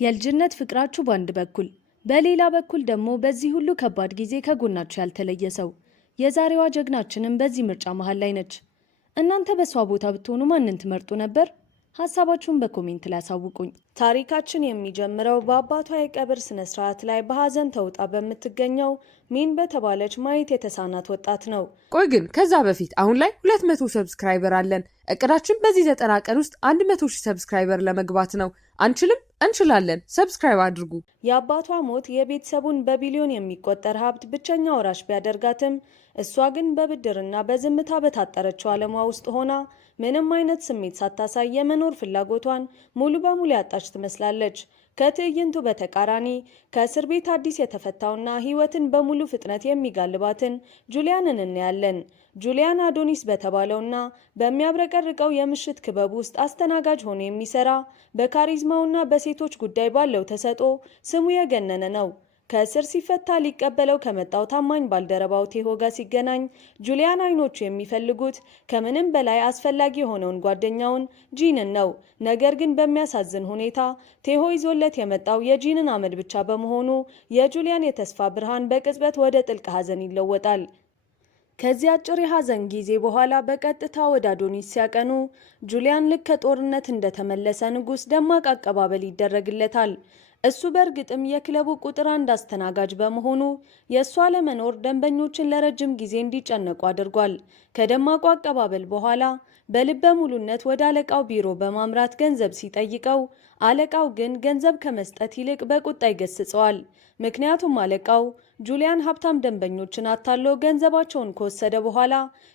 የልጅነት ፍቅራችሁ በአንድ በኩል፣ በሌላ በኩል ደግሞ በዚህ ሁሉ ከባድ ጊዜ ከጎናችሁ ያልተለየ ሰው። የዛሬዋ ጀግናችንም በዚህ ምርጫ መሃል ላይ ነች። እናንተ በሷ ቦታ ብትሆኑ ማንን ትመርጡ ነበር? ሀሳባችሁን በኮሜንት ላይ አሳውቁኝ። ታሪካችን የሚጀምረው በአባቷ የቀብር ስነ ስርዓት ላይ በሀዘን ተውጣ በምትገኘው ሚን በተባለች ማየት የተሳናት ወጣት ነው። ቆይ ግን ከዛ በፊት አሁን ላይ 200 ሰብስክራይበር አለን። እቅዳችን በዚህ 90 ቀን ውስጥ 100,000 ሰብስክራይበር ለመግባት ነው። አንችልም? እንችላለን። ሰብስክራይብ አድርጉ። የአባቷ ሞት የቤተሰቡን በቢሊዮን የሚቆጠር ሀብት ብቸኛ ወራሽ ቢያደርጋትም እሷ ግን በብድርና በዝምታ በታጠረችው ዓለሟ ውስጥ ሆና ምንም አይነት ስሜት ሳታሳይ የመኖር ፍላጎቷን ሙሉ በሙሉ ያጣች ትመስላለች። ከትዕይንቱ በተቃራኒ ከእስር ቤት አዲስ የተፈታውና ህይወትን በሙሉ ፍጥነት የሚጋልባትን ጁሊያንን እናያለን። ጁሊያን አዶኒስ በተባለውና በሚያብረቀርቀው የምሽት ክበብ ውስጥ አስተናጋጅ ሆኖ የሚሰራ በካሪዝማውና በሴቶች ጉዳይ ባለው ተሰጥኦ ስሙ የገነነ ነው። ከእስር ሲፈታ ሊቀበለው ከመጣው ታማኝ ባልደረባው ቴሆ ጋር ሲገናኝ ጁሊያን አይኖቹ የሚፈልጉት ከምንም በላይ አስፈላጊ የሆነውን ጓደኛውን ጂንን ነው። ነገር ግን በሚያሳዝን ሁኔታ ቴሆ ይዞለት የመጣው የጂንን አመድ ብቻ በመሆኑ የጁሊያን የተስፋ ብርሃን በቅጽበት ወደ ጥልቅ ሀዘን ይለወጣል። ከዚህ አጭር የሀዘን ጊዜ በኋላ በቀጥታ ወደ አዶኒስ ሲያቀኑ ጁሊያን ልክ ከጦርነት እንደተመለሰ ንጉሥ ደማቅ አቀባበል ይደረግለታል። እሱ በእርግጥም የክለቡ ቁጥር 1 አስተናጋጅ በመሆኑ የእሱ አለመኖር ደንበኞችን ለረጅም ጊዜ እንዲጨነቁ አድርጓል። ከደማቁ አቀባበል በኋላ በልበ ሙሉነት ወደ አለቃው ቢሮ በማምራት ገንዘብ ሲጠይቀው፣ አለቃው ግን ገንዘብ ከመስጠት ይልቅ በቁጣ ይገስጸዋል። ምክንያቱም አለቃው ጁሊያን ሀብታም ደንበኞችን አታሎ ገንዘባቸውን ከወሰደ በኋላ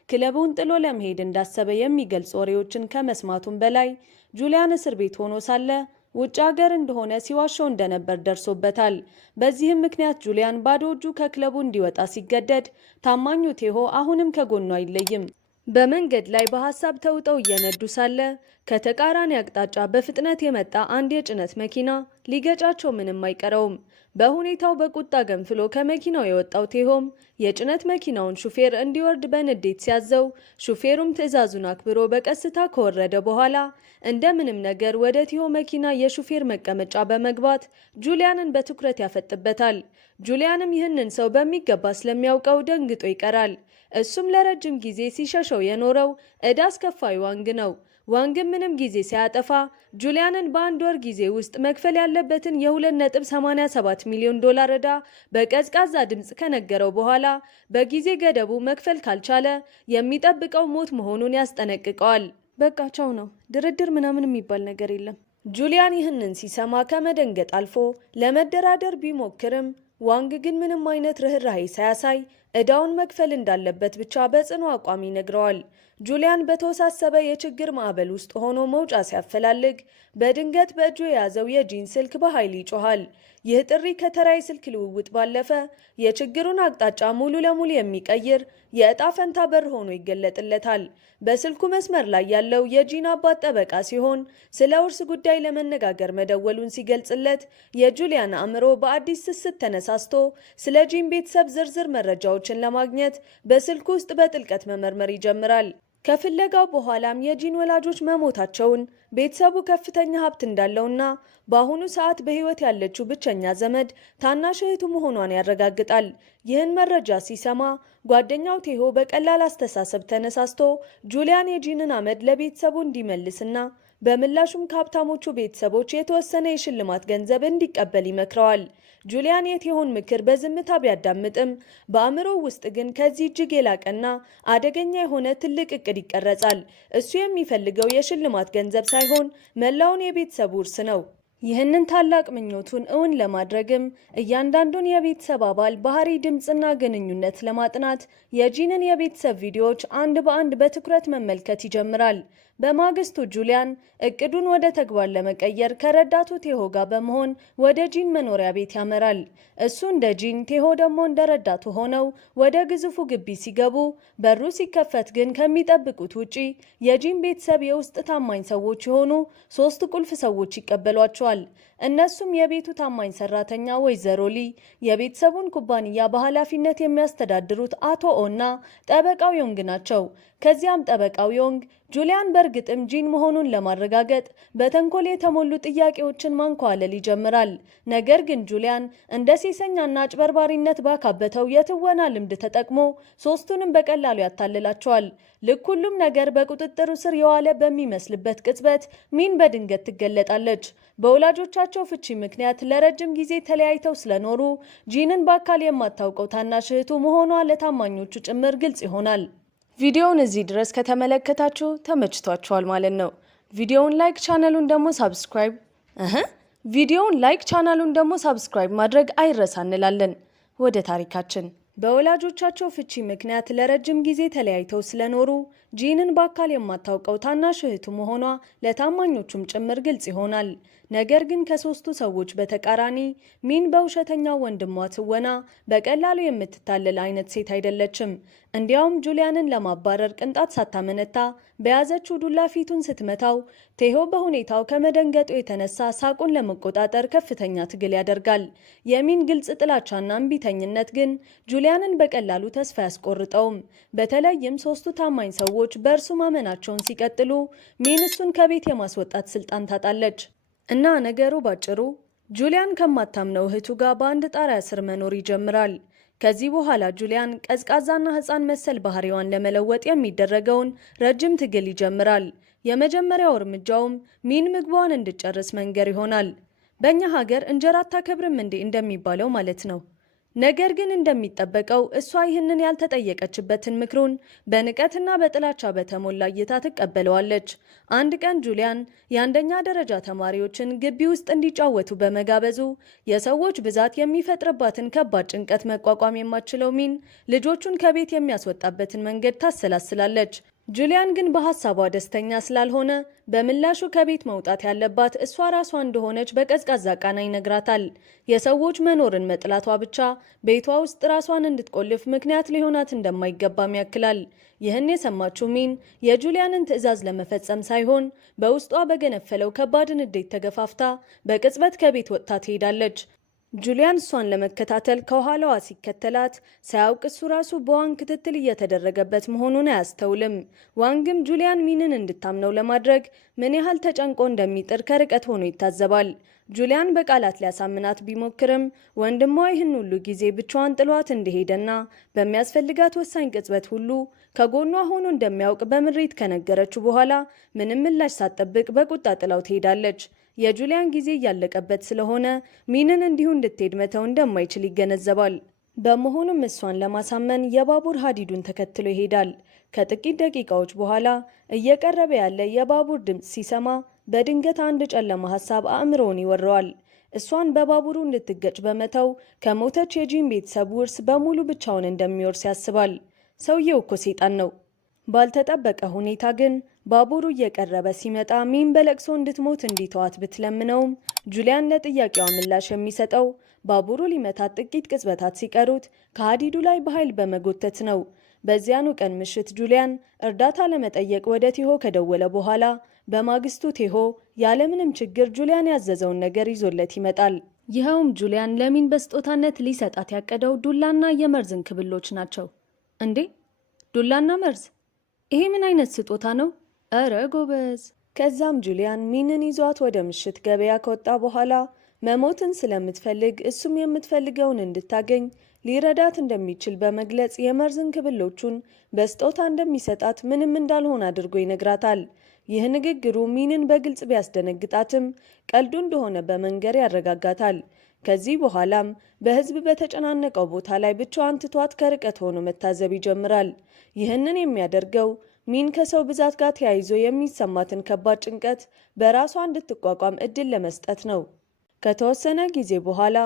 ክለቡን ጥሎ ለመሄድ እንዳሰበ የሚገልጹ ወሬዎችን ከመስማቱም በላይ ጁሊያን እስር ቤት ሆኖ ሳለ ውጭ ሀገር እንደሆነ ሲዋሸው እንደነበር ደርሶበታል። በዚህም ምክንያት ጁሊያን ባዶ እጁ ከክለቡ እንዲወጣ ሲገደድ፣ ታማኙ ቴሆ አሁንም ከጎኑ አይለይም። በመንገድ ላይ በሀሳብ ተውጠው እየነዱ ሳለ ከተቃራኒ አቅጣጫ በፍጥነት የመጣ አንድ የጭነት መኪና ሊገጫቸው ምንም አይቀረውም። በሁኔታው በቁጣ ገንፍሎ ከመኪናው የወጣው ቴሆም የጭነት መኪናውን ሹፌር እንዲወርድ በንዴት ሲያዘው፣ ሹፌሩም ትዕዛዙን አክብሮ በቀስታ ከወረደ በኋላ እንደምንም ነገር ወደ ቴሆ መኪና የሹፌር መቀመጫ በመግባት ጁሊያንን በትኩረት ያፈጥበታል። ጁሊያንም ይህንን ሰው በሚገባ ስለሚያውቀው ደንግጦ ይቀራል። እሱም ለረጅም ጊዜ ሲሸሸው የኖረው ዕዳ አስከፋዩ ዋንግ ነው። ዋንግም ምንም ጊዜ ሳያጠፋ ጁሊያንን በአንድ ወር ጊዜ ውስጥ መክፈል ያለበትን የ2.87 ሚሊዮን ዶላር ዕዳ በቀዝቃዛ ድምፅ ከነገረው በኋላ በጊዜ ገደቡ መክፈል ካልቻለ የሚጠብቀው ሞት መሆኑን ያስጠነቅቀዋል። በቃ ቻው ነው፣ ድርድር ምናምን የሚባል ነገር የለም። ጁሊያን ይህንን ሲሰማ ከመደንገጥ አልፎ ለመደራደር ቢሞክርም ዋንግ ግን ምንም አይነት ርኅራኄ ሳያሳይ ዕዳውን መክፈል እንዳለበት ብቻ በጽኑ አቋም ይነግረዋል። ጁሊያን በተወሳሰበ የችግር ማዕበል ውስጥ ሆኖ መውጫ ሲያፈላልግ በድንገት በእጁ የያዘው የጂን ስልክ በኃይል ይጮሃል። ይህ ጥሪ ከተራ የስልክ ልውውጥ ባለፈ የችግሩን አቅጣጫ ሙሉ ለሙሉ የሚቀይር የዕጣ ፈንታ በር ሆኖ ይገለጥለታል። በስልኩ መስመር ላይ ያለው የጂን አባት ጠበቃ ሲሆን ስለ ውርስ ጉዳይ ለመነጋገር መደወሉን ሲገልጽለት የጁሊያን አእምሮ በአዲስ ስስት ተነሳስቶ ስለ ጂን ቤተሰብ ዝርዝር መረጃዎችን ለማግኘት በስልኩ ውስጥ በጥልቀት መመርመር ይጀምራል። ከፍለጋው በኋላም የጂን ወላጆች መሞታቸውን፣ ቤተሰቡ ከፍተኛ ሀብት እንዳለውና በአሁኑ ሰዓት በሕይወት ያለችው ብቸኛ ዘመድ ታናሽ እህቱ መሆኗን ያረጋግጣል። ይህን መረጃ ሲሰማ ጓደኛው ቴሆ በቀላል አስተሳሰብ ተነሳስቶ ጁሊያን የጂንን አመድ ለቤተሰቡ እንዲመልስና በምላሹም ከሀብታሞቹ ቤተሰቦች የተወሰነ የሽልማት ገንዘብ እንዲቀበል ይመክረዋል። ጁሊያን የቴሆን ምክር በዝምታ ቢያዳምጥም በአእምሮ ውስጥ ግን ከዚህ እጅግ የላቀና አደገኛ የሆነ ትልቅ እቅድ ይቀረጻል። እሱ የሚፈልገው የሽልማት ገንዘብ ሳይሆን መላውን የቤተሰቡ ውርስ ነው። ይህንን ታላቅ ምኞቱን እውን ለማድረግም እያንዳንዱን የቤተሰብ አባል ባህሪ፣ ድምፅና ግንኙነት ለማጥናት የጂንን የቤተሰብ ቪዲዮዎች አንድ በአንድ በትኩረት መመልከት ይጀምራል። በማግስቱ ጁሊያን እቅዱን ወደ ተግባር ለመቀየር ከረዳቱ ቴሆ ጋር በመሆን ወደ ጂን መኖሪያ ቤት ያመራል። እሱ እንደ ጂን፣ ቴሆ ደግሞ እንደ ረዳቱ ሆነው ወደ ግዙፉ ግቢ ሲገቡ በሩ ሲከፈት ግን ከሚጠብቁት ውጪ የጂን ቤተሰብ የውስጥ ታማኝ ሰዎች የሆኑ 3 ቁልፍ ሰዎች ይቀበሏቸዋል። እነሱም የቤቱ ታማኝ ሰራተኛ ወይዘሮ ሊ፣ የቤተሰቡን ኩባንያ በኃላፊነት የሚያስተዳድሩት አቶ ኦና ጠበቃው ዮንግ ናቸው። ከዚያም ጠበቃው ዮንግ ጁሊያን በእርግጥም ጂን መሆኑን ለማረጋገጥ በተንኮል የተሞሉ ጥያቄዎችን ማንኳለል ይጀምራል። ነገር ግን ጁሊያን እንደ ሴሰኛና አጭበርባሪነት ባካበተው የትወና ልምድ ተጠቅሞ ሶስቱንም በቀላሉ ያታልላቸዋል። ልክ ሁሉም ነገር በቁጥጥሩ ስር የዋለ በሚመስልበት ቅጽበት ሚን በድንገት ትገለጣለች። በወላጆቻቸው ፍቺ ምክንያት ለረጅም ጊዜ ተለያይተው ስለኖሩ ጂንን በአካል የማታውቀው ታናሽ እህቱ መሆኗ ለታማኞቹ ጭምር ግልጽ ይሆናል። ቪዲዮውን እዚህ ድረስ ከተመለከታችሁ ተመችቷችኋል ማለት ነው። ቪዲዮውን ላይክ ቻናሉን ደግሞ ሳብስክራይብ ማድረግ አይረሳ እንላለን። ወደ ታሪካችን። በወላጆቻቸው ፍቺ ምክንያት ለረጅም ጊዜ ተለያይተው ስለኖሩ ጂንን በአካል የማታውቀው ታናሽ እህቱ መሆኗ ለታማኞቹም ጭምር ግልጽ ይሆናል። ነገር ግን ከሶስቱ ሰዎች በተቃራኒ ሚን በውሸተኛው ወንድሟ ትወና በቀላሉ የምትታለል አይነት ሴት አይደለችም። እንዲያውም ጁሊያንን ለማባረር ቅንጣት ሳታመነታ በያዘችው ዱላ ፊቱን ስትመታው ቴሆ በሁኔታው ከመደንገጡ የተነሳ ሳቁን ለመቆጣጠር ከፍተኛ ትግል ያደርጋል። የሚን ግልጽ ጥላቻና እምቢተኝነት ግን ጁሊያንን በቀላሉ ተስፋ ያስቆርጠውም። በተለይም ሶስቱ ታማኝ ሰዎች በእርሱ ማመናቸውን ሲቀጥሉ ሚን እሱን ከቤት የማስወጣት ስልጣን ታጣለች። እና ነገሩ ባጭሩ ጁሊያን ከማታምነው እህቱ ጋር በአንድ ጣሪያ ስር መኖር ይጀምራል። ከዚህ በኋላ ጁሊያን ቀዝቃዛና ሕፃን መሰል ባህሪዋን ለመለወጥ የሚደረገውን ረጅም ትግል ይጀምራል። የመጀመሪያው እርምጃውም ሚን ምግቧን እንድጨርስ መንገር ይሆናል። በእኛ ሀገር እንጀራ አታከብርም እንዴ እንደሚባለው ማለት ነው። ነገር ግን እንደሚጠበቀው እሷ ይህንን ያልተጠየቀችበትን ምክሩን በንቀትና በጥላቻ በተሞላ እይታ ትቀበለዋለች። አንድ ቀን ጁሊያን የአንደኛ ደረጃ ተማሪዎችን ግቢ ውስጥ እንዲጫወቱ በመጋበዙ የሰዎች ብዛት የሚፈጥርባትን ከባድ ጭንቀት መቋቋም የማትችለው ሚን ልጆቹን ከቤት የሚያስወጣበትን መንገድ ታሰላስላለች። ጁሊያን ግን በሐሳቧ ደስተኛ ስላልሆነ በምላሹ ከቤት መውጣት ያለባት እሷ ራሷ እንደሆነች በቀዝቃዛ ቃና ይነግራታል። የሰዎች መኖርን መጥላቷ ብቻ ቤቷ ውስጥ ራሷን እንድትቆልፍ ምክንያት ሊሆናት እንደማይገባም ያክላል። ይህን የሰማችው ሚን የጁሊያንን ትዕዛዝ ለመፈጸም ሳይሆን በውስጧ በገነፈለው ከባድ ንዴት ተገፋፍታ በቅጽበት ከቤት ወጥታ ትሄዳለች። ጁሊያን እሷን ለመከታተል ከኋላዋ ሲከተላት ሳያውቅ እሱ ራሱ በዋንግ ክትትል እየተደረገበት መሆኑን አያስተውልም። ዋንግም ጁሊያን ሚንን እንድታምነው ለማድረግ ምን ያህል ተጨንቆ እንደሚጥር ከርቀት ሆኖ ይታዘባል። ጁሊያን በቃላት ሊያሳምናት ቢሞክርም ወንድሟ ይህን ሁሉ ጊዜ ብቻዋን ጥሏት እንደሄደና በሚያስፈልጋት ወሳኝ ቅጽበት ሁሉ ከጎኗ ሆኖ እንደሚያውቅ በምሬት ከነገረችው በኋላ ምንም ምላሽ ሳትጠብቅ በቁጣ ጥላው ትሄዳለች። የጁሊያን ጊዜ እያለቀበት ስለሆነ ሚንን እንዲሁ እንድትሄድ መተው እንደማይችል ይገነዘባል። በመሆኑም እሷን ለማሳመን የባቡር ሀዲዱን ተከትሎ ይሄዳል። ከጥቂት ደቂቃዎች በኋላ እየቀረበ ያለ የባቡር ድምፅ ሲሰማ በድንገት አንድ ጨለማ ሀሳብ አእምሮውን ይወረዋል። እሷን በባቡሩ እንድትገጭ በመተው ከሞተች የጂን ቤተሰብ ውርስ በሙሉ ብቻውን እንደሚወርስ ያስባል። ሰውየው እኮ ሰይጣን ነው። ባልተጠበቀ ሁኔታ ግን ባቡሩ እየቀረበ ሲመጣ ሚን በለቅሶ እንድትሞት እንዲተዋት ብትለምነውም ጁሊያን ለጥያቄዋ ምላሽ የሚሰጠው ባቡሩ ሊመታት ጥቂት ቅጽበታት ሲቀሩት ከሀዲዱ ላይ በኃይል በመጎተት ነው። በዚያኑ ቀን ምሽት ጁሊያን እርዳታ ለመጠየቅ ወደ ቴሆ ከደወለ በኋላ በማግስቱ ቴሆ ያለምንም ችግር ጁሊያን ያዘዘውን ነገር ይዞለት ይመጣል። ይኸውም ጁሊያን ለሚን በስጦታነት ሊሰጣት ያቀደው ዱላና የመርዝ እንክብሎች ናቸው። እንዴ ዱላና መርዝ? ይሄ ምን አይነት ስጦታ ነው? እረ ጎበዝ! ከዛም ጁሊያን ሚንን ይዟት ወደ ምሽት ገበያ ከወጣ በኋላ መሞትን ስለምትፈልግ እሱም የምትፈልገውን እንድታገኝ ሊረዳት እንደሚችል በመግለጽ የመርዝ እንክብሎቹን በስጦታ እንደሚሰጣት ምንም እንዳልሆነ አድርጎ ይነግራታል። ይህ ንግግሩ ሚንን በግልጽ ቢያስደነግጣትም ቀልዱ እንደሆነ በመንገር ያረጋጋታል። ከዚህ በኋላም በሕዝብ በተጨናነቀው ቦታ ላይ ብቻዋን ትቷት ከርቀት ሆኖ መታዘብ ይጀምራል። ይህንን የሚያደርገው ሚን ከሰው ብዛት ጋር ተያይዞ የሚሰማትን ከባድ ጭንቀት በራሷ እንድትቋቋም እድል ለመስጠት ነው። ከተወሰነ ጊዜ በኋላ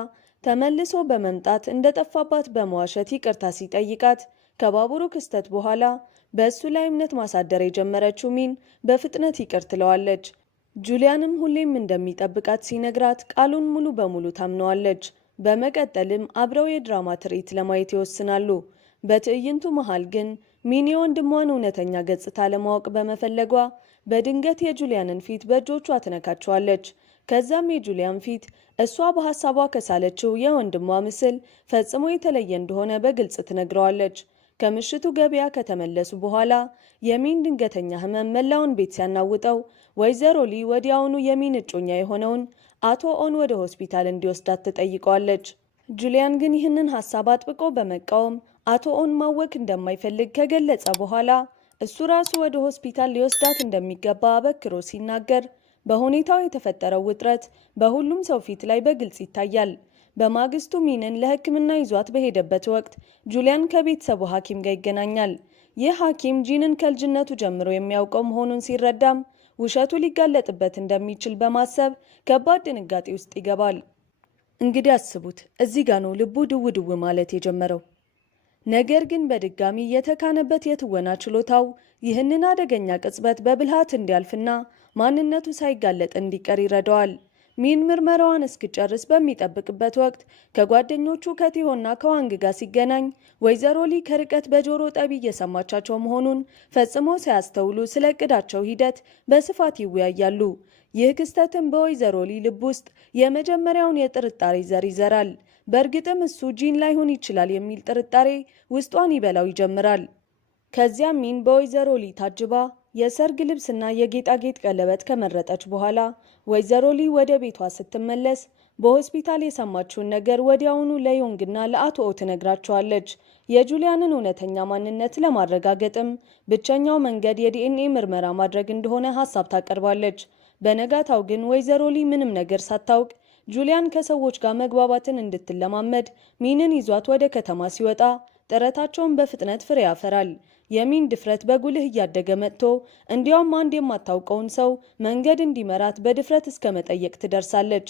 ተመልሶ በመምጣት እንደጠፋባት በመዋሸት ይቅርታ ሲጠይቃት ከባቡሩ ክስተት በኋላ በእሱ ላይ እምነት ማሳደር የጀመረችው ሚን በፍጥነት ይቅር ትለዋለች። ጁሊያንም ሁሌም እንደሚጠብቃት ሲነግራት ቃሉን ሙሉ በሙሉ ታምነዋለች። በመቀጠልም አብረው የድራማ ትርኢት ለማየት ይወስናሉ። በትዕይንቱ መሃል ግን ሚን የወንድሟን እውነተኛ ገጽታ ለማወቅ በመፈለጓ በድንገት የጁሊያንን ፊት በእጆቿ ትነካቸዋለች። ከዛም የጁሊያን ፊት እሷ በሐሳቧ ከሳለችው የወንድሟ ምስል ፈጽሞ የተለየ እንደሆነ በግልጽ ትነግረዋለች። ከምሽቱ ገበያ ከተመለሱ በኋላ የሚን ድንገተኛ ህመም መላውን ቤት ሲያናውጠው ወይዘሮ ሊ ወዲያውኑ የሚን እጮኛ የሆነውን አቶ ኦን ወደ ሆስፒታል እንዲወስዳት ትጠይቀዋለች። ጁሊያን ግን ይህንን ሐሳብ አጥብቆ በመቃወም አቶ ኦን ማወክ እንደማይፈልግ ከገለጸ በኋላ እሱ ራሱ ወደ ሆስፒታል ሊወስዳት እንደሚገባ አበክሮ ሲናገር በሁኔታው የተፈጠረው ውጥረት በሁሉም ሰው ፊት ላይ በግልጽ ይታያል። በማግስቱ ሚንን ለሕክምና ይዟት በሄደበት ወቅት ጁሊያን ከቤተሰቡ ሐኪም ጋር ይገናኛል። ይህ ሐኪም ጂንን ከልጅነቱ ጀምሮ የሚያውቀው መሆኑን ሲረዳም ውሸቱ ሊጋለጥበት እንደሚችል በማሰብ ከባድ ድንጋጤ ውስጥ ይገባል። እንግዲህ አስቡት፣ እዚህ ጋ ነው ልቡ ድው ድው ማለት የጀመረው። ነገር ግን በድጋሚ የተካነበት የትወና ችሎታው ይህንን አደገኛ ቅጽበት በብልሃት እንዲያልፍና ማንነቱ ሳይጋለጥ እንዲቀር ይረዳዋል። ሚን ምርመራዋን እስክጨርስ በሚጠብቅበት ወቅት ከጓደኞቹ ከቲሆና ከዋንግ ጋር ሲገናኝ ወይዘሮ ሊ ከርቀት በጆሮ ጠቢ እየሰማቻቸው መሆኑን ፈጽሞ ሳያስተውሉ ስለ እቅዳቸው ሂደት በስፋት ይወያያሉ። ይህ ክስተትም በወይዘሮ ሊ ልብ ውስጥ የመጀመሪያውን የጥርጣሬ ዘር ይዘራል። በእርግጥም እሱ ጂን ላይሆን ይችላል የሚል ጥርጣሬ ውስጧን ይበላው ይጀምራል። ከዚያም ሚን በወይዘሮ ሊ ታጅባ የሰርግ ልብስና የጌጣጌጥ ቀለበት ከመረጠች በኋላ ወይዘሮ ሊ ወደ ቤቷ ስትመለስ በሆስፒታል የሰማችውን ነገር ወዲያውኑ ለዮንግና ለአቶ ኦ ትነግራቸዋለች። የጁሊያንን እውነተኛ ማንነት ለማረጋገጥም ብቸኛው መንገድ የዲኤንኤ ምርመራ ማድረግ እንደሆነ ሐሳብ ታቀርባለች። በነጋታው ግን ወይዘሮ ሊ ምንም ነገር ሳታውቅ ጁሊያን ከሰዎች ጋር መግባባትን እንድትለማመድ ሚንን ይዟት ወደ ከተማ ሲወጣ ጥረታቸውን በፍጥነት ፍሬ ያፈራል። የሚን ድፍረት በጉልህ እያደገ መጥቶ እንዲያውም አንድ የማታውቀውን ሰው መንገድ እንዲመራት በድፍረት እስከ መጠየቅ ትደርሳለች።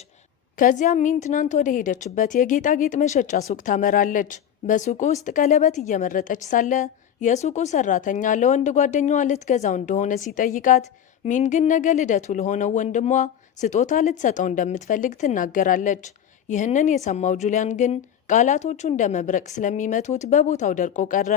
ከዚያም ሚን ትናንት ወደ ሄደችበት የጌጣጌጥ መሸጫ ሱቅ ታመራለች። በሱቁ ውስጥ ቀለበት እየመረጠች ሳለ የሱቁ ሰራተኛ ለወንድ ጓደኛዋ ልትገዛው እንደሆነ ሲጠይቃት ሚን ግን ነገ ልደቱ ለሆነው ወንድሟ ስጦታ ልትሰጠው እንደምትፈልግ ትናገራለች። ይህንን የሰማው ጁሊያን ግን ቃላቶቹ እንደ መብረቅ ስለሚመቱት በቦታው ደርቆ ቀረ።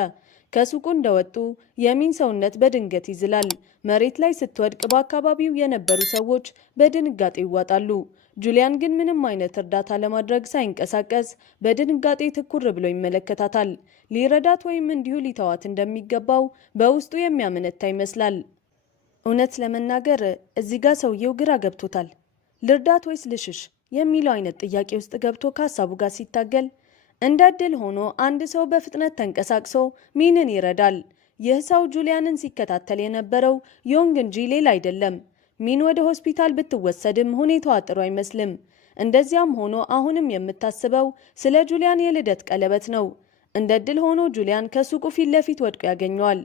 ከሱቁ እንደወጡ የሚን ሰውነት በድንገት ይዝላል። መሬት ላይ ስትወድቅ በአካባቢው የነበሩ ሰዎች በድንጋጤ ይዋጣሉ። ጁሊያን ግን ምንም አይነት እርዳታ ለማድረግ ሳይንቀሳቀስ በድንጋጤ ትኩር ብሎ ይመለከታታል። ሊረዳት ወይም እንዲሁ ሊተዋት እንደሚገባው በውስጡ የሚያመነታ ይመስላል። እውነት ለመናገር እዚህ ጋር ሰውየው ግራ ገብቶታል። ልርዳት ወይስ ልሽሽ የሚለው አይነት ጥያቄ ውስጥ ገብቶ ከሀሳቡ ጋር ሲታገል እንደ ዕድል ሆኖ አንድ ሰው በፍጥነት ተንቀሳቅሶ ሚንን ይረዳል። ይህ ሰው ጁሊያንን ሲከታተል የነበረው ዮንግ እንጂ ሌላ አይደለም። ሚን ወደ ሆስፒታል ብትወሰድም ሁኔታዋ ጥሩ አይመስልም። እንደዚያም ሆኖ አሁንም የምታስበው ስለ ጁሊያን የልደት ቀለበት ነው። እንደ ዕድል ሆኖ ጁሊያን ከሱቁ ፊት ለፊት ወድቆ ያገኘዋል።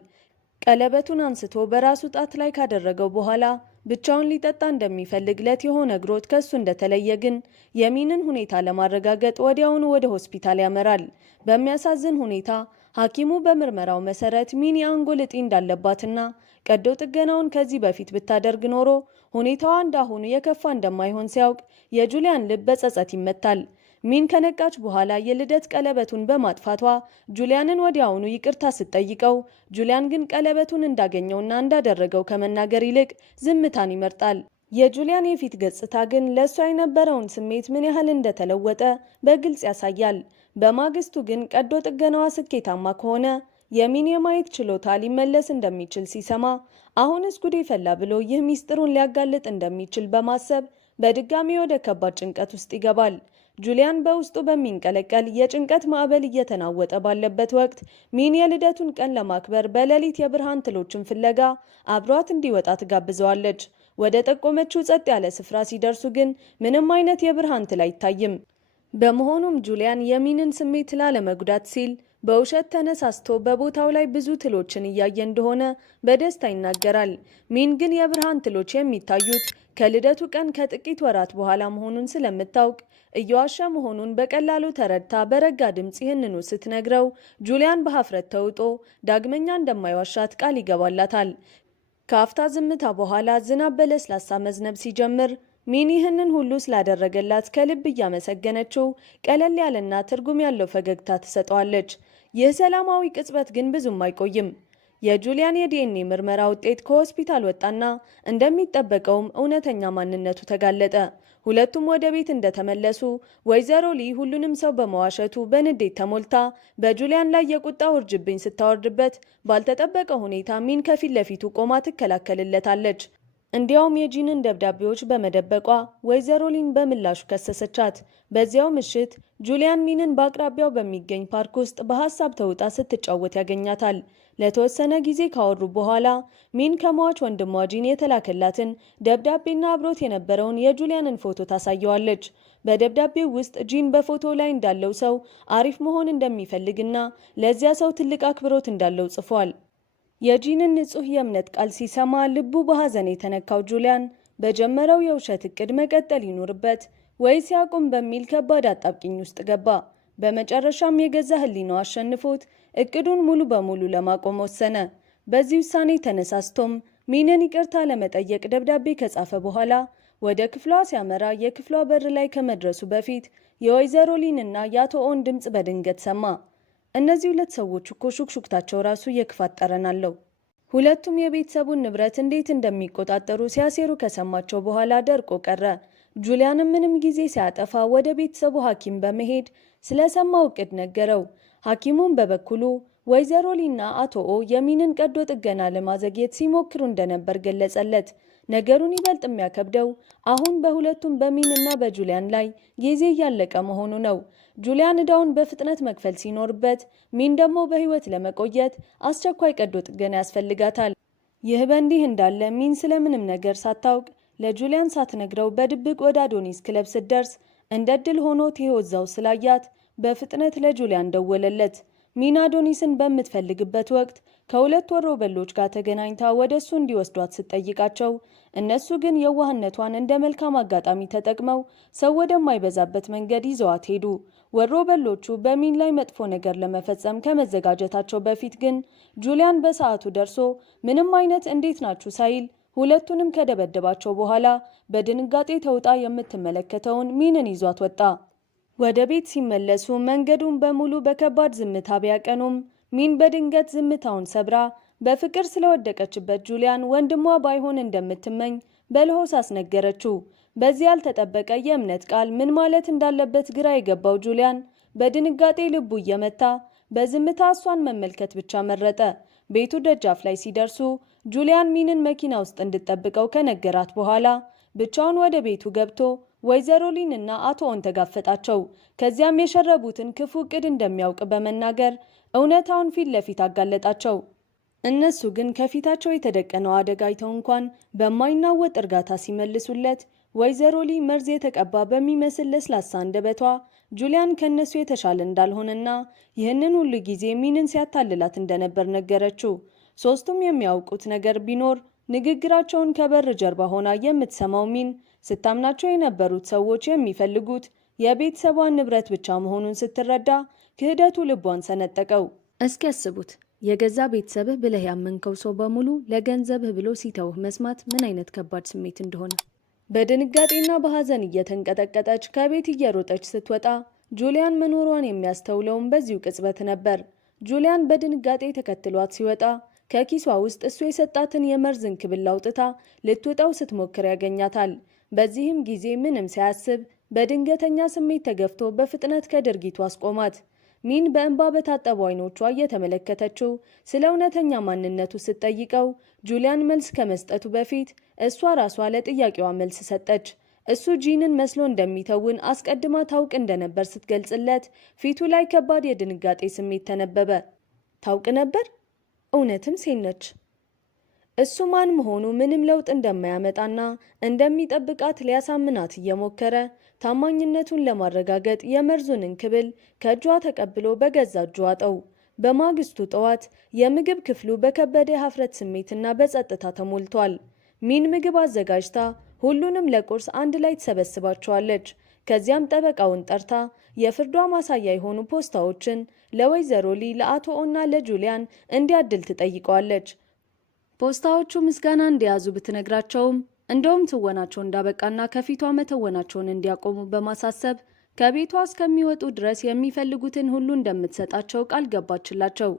ቀለበቱን አንስቶ በራሱ ጣት ላይ ካደረገው በኋላ ብቻውን ሊጠጣ እንደሚፈልግ ለት የሆነ ግሮት ከሱ እንደተለየ ግን የሚንን ሁኔታ ለማረጋገጥ ወዲያውኑ ወደ ሆስፒታል ያመራል። በሚያሳዝን ሁኔታ ሐኪሙ በምርመራው መሰረት ሚን የአንጎል እጢ እንዳለባትና ቀዶ ጥገናውን ከዚህ በፊት ብታደርግ ኖሮ ሁኔታዋ እንዳሁኑ የከፋ እንደማይሆን ሲያውቅ የጁሊያን ልብ በጸጸት ይመታል። ሚን ከነቃች በኋላ የልደት ቀለበቱን በማጥፋቷ ጁሊያንን ወዲያውኑ ይቅርታ ስትጠይቀው፣ ጁሊያን ግን ቀለበቱን እንዳገኘውና እንዳደረገው ከመናገር ይልቅ ዝምታን ይመርጣል። የጁሊያን የፊት ገጽታ ግን ለእሷ የነበረውን ስሜት ምን ያህል እንደተለወጠ በግልጽ ያሳያል። በማግስቱ ግን ቀዶ ጥገናዋ ስኬታማ ከሆነ የሚን የማየት ችሎታ ሊመለስ እንደሚችል ሲሰማ አሁንስ ጉዴ ፈላ ብሎ ይህ ሚስጥሩን ሊያጋልጥ እንደሚችል በማሰብ በድጋሚ ወደ ከባድ ጭንቀት ውስጥ ይገባል። ጁሊያን በውስጡ በሚንቀለቀል የጭንቀት ማዕበል እየተናወጠ ባለበት ወቅት ሚን የልደቱን ቀን ለማክበር በሌሊት የብርሃን ትሎችን ፍለጋ አብሯት እንዲወጣ ትጋብዘዋለች። ወደ ጠቆመችው ጸጥ ያለ ስፍራ ሲደርሱ ግን ምንም አይነት የብርሃን ትል አይታይም። በመሆኑም ጁሊያን የሚንን ስሜት ላለመጉዳት ሲል በውሸት ተነሳስቶ በቦታው ላይ ብዙ ትሎችን እያየ እንደሆነ በደስታ ይናገራል። ሚን ግን የብርሃን ትሎች የሚታዩት ከልደቱ ቀን ከጥቂት ወራት በኋላ መሆኑን ስለምታውቅ እየዋሸ መሆኑን በቀላሉ ተረድታ በረጋ ድምፅ ይህንኑ ስትነግረው ጁሊያን በሀፍረት ተውጦ ዳግመኛ እንደማይዋሻት ቃል ይገባላታል። ከአፍታ ዝምታ በኋላ ዝናብ በለስላሳ መዝነብ ሲጀምር ሚን ይህንን ሁሉ ስላደረገላት ከልብ እያመሰገነችው ቀለል ያለና ትርጉም ያለው ፈገግታ ትሰጠዋለች። ይህ ሰላማዊ ቅጽበት ግን ብዙም አይቆይም። የጁሊያን የዲኤንኤ ምርመራ ውጤት ከሆስፒታል ወጣና እንደሚጠበቀውም እውነተኛ ማንነቱ ተጋለጠ። ሁለቱም ወደ ቤት እንደተመለሱ ወይዘሮ ሊ ሁሉንም ሰው በመዋሸቱ በንዴት ተሞልታ በጁሊያን ላይ የቁጣ ውርጅብኝ ስታወርድበት ባልተጠበቀ ሁኔታ ሚን ከፊት ለፊቱ ቆማ ትከላከልለታለች። እንዲያውም የጂንን ደብዳቤዎች በመደበቋ ወይዘሮ ሊን በምላሹ ከሰሰቻት። በዚያው ምሽት ጁሊያን ሚንን በአቅራቢያው በሚገኝ ፓርክ ውስጥ በሀሳብ ተውጣ ስትጫወት ያገኛታል። ለተወሰነ ጊዜ ካወሩ በኋላ ሚን ከሟች ወንድሟ ጂን የተላከላትን ደብዳቤና አብሮት የነበረውን የጁሊያንን ፎቶ ታሳየዋለች። በደብዳቤው ውስጥ ጂን በፎቶ ላይ እንዳለው ሰው አሪፍ መሆን እንደሚፈልግና ለዚያ ሰው ትልቅ አክብሮት እንዳለው ጽፏል። የጂንን ንጹህ የእምነት ቃል ሲሰማ ልቡ በሐዘን የተነካው ጁሊያን በጀመረው የውሸት እቅድ መቀጠል ይኖርበት ወይስ ያቁም በሚል ከባድ አጣብቂኝ ውስጥ ገባ። በመጨረሻም የገዛ ሕሊናው አሸንፎት እቅዱን ሙሉ በሙሉ ለማቆም ወሰነ። በዚህ ውሳኔ ተነሳስቶም ሚንን ይቅርታ ለመጠየቅ ደብዳቤ ከጻፈ በኋላ ወደ ክፍሏ ሲያመራ የክፍሏ በር ላይ ከመድረሱ በፊት የወይዘሮ ሊንና የአቶ ኦን ድምፅ በድንገት ሰማ። እነዚህ ሁለት ሰዎች እኮ ሹክሹክታቸው ራሱ የክፋት ጠረን አለው። ሁለቱም የቤተሰቡን ንብረት እንዴት እንደሚቆጣጠሩ ሲያሴሩ ከሰማቸው በኋላ ደርቆ ቀረ። ጁሊያንም ምንም ጊዜ ሲያጠፋ ወደ ቤተሰቡ ሐኪም በመሄድ ስለሰማው እቅድ ነገረው። ሐኪሙም በበኩሉ ወይዘሮ ሊና አቶ ኦ የሚንን ቀዶ ጥገና ለማዘግየት ሲሞክሩ እንደነበር ገለጸለት። ነገሩን ይበልጥ የሚያከብደው አሁን በሁለቱም በሚንና በጁሊያን ላይ ጊዜ እያለቀ መሆኑ ነው። ጁሊያን ዕዳውን በፍጥነት መክፈል ሲኖርበት፣ ሚን ደግሞ በሕይወት ለመቆየት አስቸኳይ ቀዶ ጥገና ያስፈልጋታል። ይህ በእንዲህ እንዳለ ሚን ስለምንም ነገር ሳታውቅ ለጁሊያን ሳትነግረው በድብቅ ወደ አዶኒስ ክለብ ስትደርስ እንደ ዕድል ሆኖ ቴዎ እዛው ስላያት በፍጥነት ለጁሊያን ደወለለት። ሚን አዶኒስን በምትፈልግበት ወቅት ከሁለት ወሮበሎች ጋር ተገናኝታ ወደ እሱ እንዲወስዷት ስትጠይቃቸው እነሱ ግን የዋህነቷን እንደ መልካም አጋጣሚ ተጠቅመው ሰው ወደማይበዛበት መንገድ ይዘዋት ሄዱ። ወሮበሎቹ በሚን ላይ መጥፎ ነገር ለመፈጸም ከመዘጋጀታቸው በፊት ግን ጁሊያን በሰዓቱ ደርሶ ምንም አይነት እንዴት ናችሁ ሳይል ሁለቱንም ከደበደባቸው በኋላ በድንጋጤ ተውጣ የምትመለከተውን ሚንን ይዟት ወጣ። ወደ ቤት ሲመለሱ መንገዱን በሙሉ በከባድ ዝምታ ቢያቀኑም ሚን በድንገት ዝምታውን ሰብራ በፍቅር ስለወደቀችበት ጁሊያን ወንድሟ ባይሆን እንደምትመኝ በልሆሳስ ነገረችው። በዚህ ያልተጠበቀ የእምነት ቃል ምን ማለት እንዳለበት ግራ የገባው ጁሊያን በድንጋጤ ልቡ እየመታ በዝምታ እሷን መመልከት ብቻ መረጠ። ቤቱ ደጃፍ ላይ ሲደርሱ ጁሊያን ሚንን መኪና ውስጥ እንድትጠብቀው ከነገራት በኋላ ብቻውን ወደ ቤቱ ገብቶ ወይዘሮ ሊን እና አቶ ኦን ተጋፈጣቸው። ከዚያም የሸረቡትን ክፉ ዕቅድ እንደሚያውቅ በመናገር እውነታውን ፊት ለፊት አጋለጣቸው። እነሱ ግን ከፊታቸው የተደቀነው አደጋ አይተው እንኳን በማይናወጥ እርጋታ ሲመልሱለት ወይዘሮ ሊ መርዝ የተቀባ በሚመስል ለስላሳ አንደበቷ ጁሊያን ከነሱ የተሻለ እንዳልሆነና ይህንን ሁሉ ጊዜ ሚንን ሲያታልላት እንደነበር ነገረችው። ሶስቱም የሚያውቁት ነገር ቢኖር ንግግራቸውን ከበር ጀርባ ሆና የምትሰማው ሚን ስታምናቸው የነበሩት ሰዎች የሚፈልጉት የቤተሰቧን ንብረት ብቻ መሆኑን ስትረዳ ክህደቱ ልቧን ሰነጠቀው። እስኪ ያስቡት፣ የገዛ ቤተሰብህ ብለህ ያመንከው ሰው በሙሉ ለገንዘብህ ብሎ ሲተውህ መስማት ምን አይነት ከባድ ስሜት እንደሆነ። በድንጋጤና በሐዘን እየተንቀጠቀጠች ከቤት እየሮጠች ስትወጣ ጁሊያን መኖሯን የሚያስተውለውም በዚሁ ቅጽበት ነበር። ጁሊያን በድንጋጤ ተከትሏት ሲወጣ ከኪሷ ውስጥ እሱ የሰጣትን የመርዝ እንክብል አውጥታ ልትወጣው ስትሞክር ያገኛታል። በዚህም ጊዜ ምንም ሳያስብ በድንገተኛ ስሜት ተገፍቶ በፍጥነት ከድርጊቱ አስቆማት። ሚን በእንባ በታጠቡ አይኖቿ እየተመለከተችው ስለ እውነተኛ ማንነቱ ስትጠይቀው ጁሊያን መልስ ከመስጠቱ በፊት እሷ ራሷ ለጥያቄዋ መልስ ሰጠች። እሱ ጂንን መስሎ እንደሚተውን አስቀድማ ታውቅ እንደነበር ስትገልጽለት ፊቱ ላይ ከባድ የድንጋጤ ስሜት ተነበበ። ታውቅ ነበር? እውነትም ሴት ነች። እሱ ማን መሆኑ ምንም ለውጥ እንደማያመጣና እንደሚጠብቃት ሊያሳምናት እየሞከረ ታማኝነቱን ለማረጋገጥ የመርዙን እንክብል ከእጇ ተቀብሎ በገዛ እጁ አጠው። በማግስቱ ጠዋት የምግብ ክፍሉ በከበደ ሀፍረት ስሜትና በጸጥታ ተሞልቷል። ሚን ምግብ አዘጋጅታ ሁሉንም ለቁርስ አንድ ላይ ትሰበስባቸዋለች። ከዚያም ጠበቃውን ጠርታ የፍርዷ ማሳያ የሆኑ ፖስታዎችን ለወይዘሮ ሊ፣ ለአቶ ኦና ለጁሊያን እንዲያድል ትጠይቀዋለች። ፖስታዎቹ ምስጋና እንዲያዙ ብትነግራቸውም እንደውም ትወናቸው እንዳበቃና ከፊቷ መተወናቸውን እንዲያቆሙ በማሳሰብ ከቤቷ እስከሚወጡ ድረስ የሚፈልጉትን ሁሉ እንደምትሰጣቸው ቃል ገባችላቸው።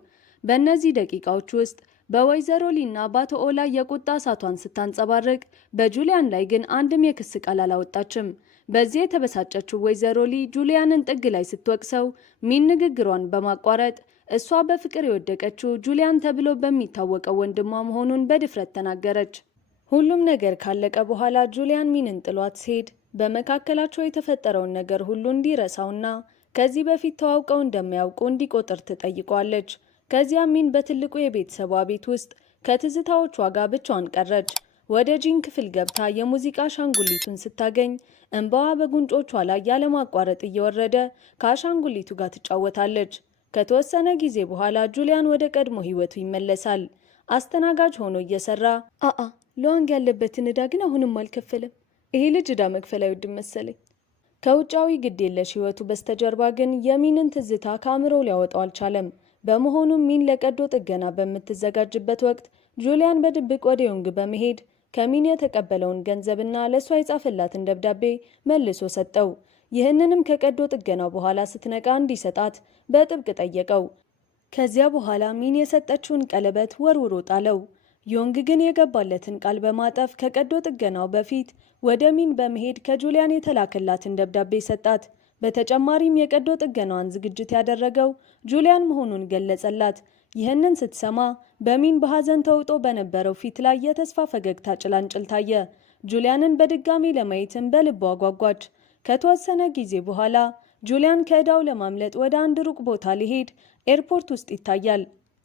በእነዚህ ደቂቃዎች ውስጥ በወይዘሮ ሊና በአቶ ኦ ላይ የቁጣ እሳቷን ስታንጸባርቅ፣ በጁሊያን ላይ ግን አንድም የክስ ቃል አላወጣችም። በዚህ የተበሳጨችው ወይዘሮ ሊ ጁሊያንን ጥግ ላይ ስትወቅሰው ሚን ንግግሯን በማቋረጥ እሷ በፍቅር የወደቀችው ጁሊያን ተብሎ በሚታወቀው ወንድሟ መሆኑን በድፍረት ተናገረች። ሁሉም ነገር ካለቀ በኋላ ጁሊያን ሚንን ጥሏት ሲሄድ በመካከላቸው የተፈጠረውን ነገር ሁሉ እንዲረሳውና ከዚህ በፊት ተዋውቀው እንደማያውቁ እንዲቆጥር ትጠይቀዋለች። ከዚያ ሚን በትልቁ የቤተሰቧ ቤት ውስጥ ከትዝታዎቿ ጋር ብቻዋን ቀረች። ወደ ጂን ክፍል ገብታ የሙዚቃ አሻንጉሊቱን ስታገኝ እንባዋ በጉንጮቿ ላይ ያለማቋረጥ እየወረደ ከአሻንጉሊቱ ጋር ትጫወታለች። ከተወሰነ ጊዜ በኋላ ጁሊያን ወደ ቀድሞ ህይወቱ ይመለሳል። አስተናጋጅ ሆኖ እየሰራ ለዋንግ ያለበትን ዕዳ ግን አሁንም አልከፈለም። ይሄ ልጅ ዕዳ መክፈል አይወድም መሰለኝ። ከውጫዊ ግድ የለሽ ህይወቱ በስተጀርባ ግን የሚንን ትዝታ ከአእምሮው ሊያወጣው አልቻለም። በመሆኑም ሚን ለቀዶ ጥገና በምትዘጋጅበት ወቅት ጁሊያን በድብቅ ወደ ዮንግ በመሄድ ከሚን የተቀበለውን ገንዘብና ለሷ የጻፈላትን ደብዳቤ መልሶ ሰጠው። ይህንንም ከቀዶ ጥገናው በኋላ ስትነቃ እንዲሰጣት በጥብቅ ጠየቀው። ከዚያ በኋላ ሚን የሰጠችውን ቀለበት ወርውሮ ጣለው። ዮንግ ግን የገባለትን ቃል በማጠፍ ከቀዶ ጥገናው በፊት ወደ ሚን በመሄድ ከጁሊያን የተላከላትን ደብዳቤ ሰጣት። በተጨማሪም የቀዶ ጥገናዋን ዝግጅት ያደረገው ጁሊያን መሆኑን ገለጸላት። ይህንን ስትሰማ በሚን በሐዘን ተውጦ በነበረው ፊት ላይ የተስፋ ፈገግታ ጭላንጭል ታየ። ጁሊያንን በድጋሚ ለማየትም በልቧ ጓጓች። ከተወሰነ ጊዜ በኋላ ጁሊያን ከዕዳው ለማምለጥ ወደ አንድ ሩቅ ቦታ ሊሄድ ኤርፖርት ውስጥ ይታያል።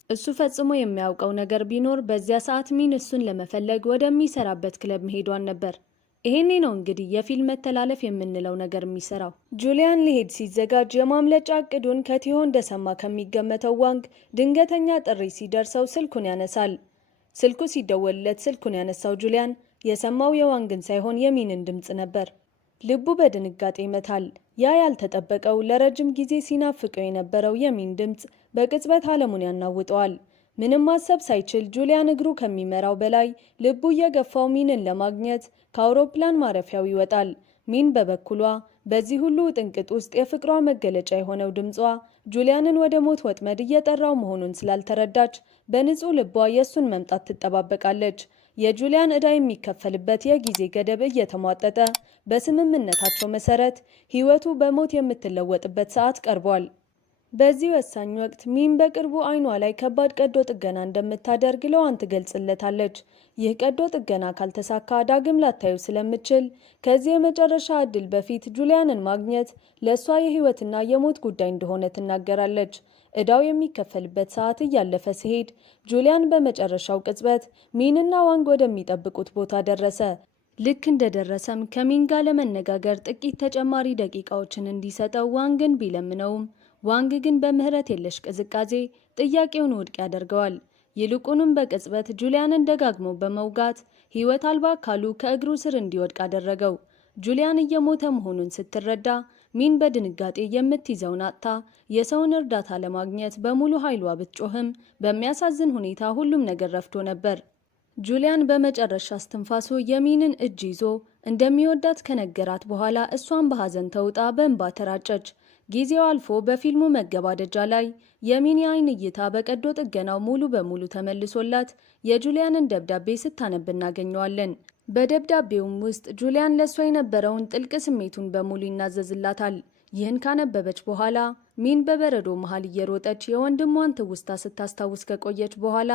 እሱ ፈጽሞ የሚያውቀው ነገር ቢኖር በዚያ ሰዓት ሚን እሱን ለመፈለግ ወደሚሰራበት ክለብ መሄዷን ነበር። ይሄኔ ነው እንግዲህ የፊልም መተላለፍ የምንለው ነገር የሚሰራው። ጁሊያን ሊሄድ ሲዘጋጅ የማምለጫ እቅዱን ከቲሆ እንደሰማ ከሚገመተው ዋንግ ድንገተኛ ጥሪ ሲደርሰው ስልኩን ያነሳል። ስልኩ ሲደወልለት ስልኩን ያነሳው ጁሊያን የሰማው የዋንግን ሳይሆን የሚንን ድምፅ ነበር። ልቡ በድንጋጤ ይመታል። ያ ያልተጠበቀው ለረጅም ጊዜ ሲናፍቀው የነበረው የሚን ድምፅ በቅጽበት ዓለሙን ያናውጠዋል። ምንም ማሰብ ሳይችል ጁሊያን እግሩ ከሚመራው በላይ ልቡ እየገፋው ሚንን ለማግኘት ከአውሮፕላን ማረፊያው ይወጣል። ሚን በበኩሏ በዚህ ሁሉ ጥንቅጥ ውስጥ የፍቅሯ መገለጫ የሆነው ድምጿ ጁሊያንን ወደ ሞት ወጥመድ እየጠራው መሆኑን ስላልተረዳች በንጹህ ልቧ የእሱን መምጣት ትጠባበቃለች። የጁሊያን ዕዳ የሚከፈልበት የጊዜ ገደብ እየተሟጠጠ በስምምነታቸው መሰረት ህይወቱ በሞት የምትለወጥበት ሰዓት ቀርቧል። በዚህ ወሳኝ ወቅት ሚን በቅርቡ አይኗ ላይ ከባድ ቀዶ ጥገና እንደምታደርግ ለዋን ትገልጽለታለች። ይህ ቀዶ ጥገና ካልተሳካ ዳግም ላታዩ ስለምችል ከዚህ የመጨረሻ እድል በፊት ጁሊያንን ማግኘት ለእሷ የህይወትና የሞት ጉዳይ እንደሆነ ትናገራለች። ዕዳው የሚከፈልበት ሰዓት እያለፈ ሲሄድ ጁሊያን በመጨረሻው ቅጽበት ሚንና ዋንግ ወደሚጠብቁት ቦታ ደረሰ። ልክ እንደደረሰም ከሚን ጋር ለመነጋገር ጥቂት ተጨማሪ ደቂቃዎችን እንዲሰጠው ዋንግን ቢለምነውም ዋንግ ግን በምህረት የለሽ ቅዝቃዜ ጥያቄውን ውድቅ ያደርገዋል። ይልቁንም በቅጽበት ጁሊያንን ደጋግሞ በመውጋት ህይወት አልባ አካሉ ከእግሩ ስር እንዲወድቅ አደረገው። ጁሊያን እየሞተ መሆኑን ስትረዳ ሚን በድንጋጤ የምትይዘውን አጥታ የሰውን እርዳታ ለማግኘት በሙሉ ኃይሏ ብትጮህም በሚያሳዝን ሁኔታ ሁሉም ነገር ረፍዶ ነበር። ጁሊያን በመጨረሻ እስትንፋሱ የሚንን እጅ ይዞ እንደሚወዳት ከነገራት በኋላ እሷን በሐዘን ተውጣ በእንባ ተራጨች። ጊዜው አልፎ በፊልሙ መገባደጃ ላይ የሚን የአይን እይታ በቀዶ ጥገናው ሙሉ በሙሉ ተመልሶላት የጁሊያንን ደብዳቤ ስታነብ እናገኘዋለን። በደብዳቤውም ውስጥ ጁሊያን ለእሷ የነበረውን ጥልቅ ስሜቱን በሙሉ ይናዘዝላታል። ይህን ካነበበች በኋላ ሚን በበረዶ መሃል እየሮጠች የወንድሟን ትውስታ ስታስታውስ ከቆየች በኋላ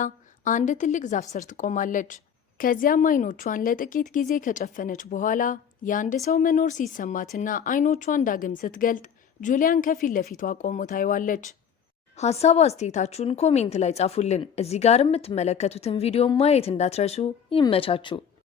አንድ ትልቅ ዛፍ ስር ትቆማለች። ከዚያም አይኖቿን ለጥቂት ጊዜ ከጨፈነች በኋላ የአንድ ሰው መኖር ሲሰማትና አይኖቿን ዳግም ስትገልጥ ጁሊያን ከፊት ለፊቷ ቆሞ ታይዋለች። ሀሳብ አስተያየታችሁን ኮሜንት ላይ ጻፉልን። እዚህ ጋር የምትመለከቱትን ቪዲዮ ማየት እንዳትረሱ። ይመቻችሁ።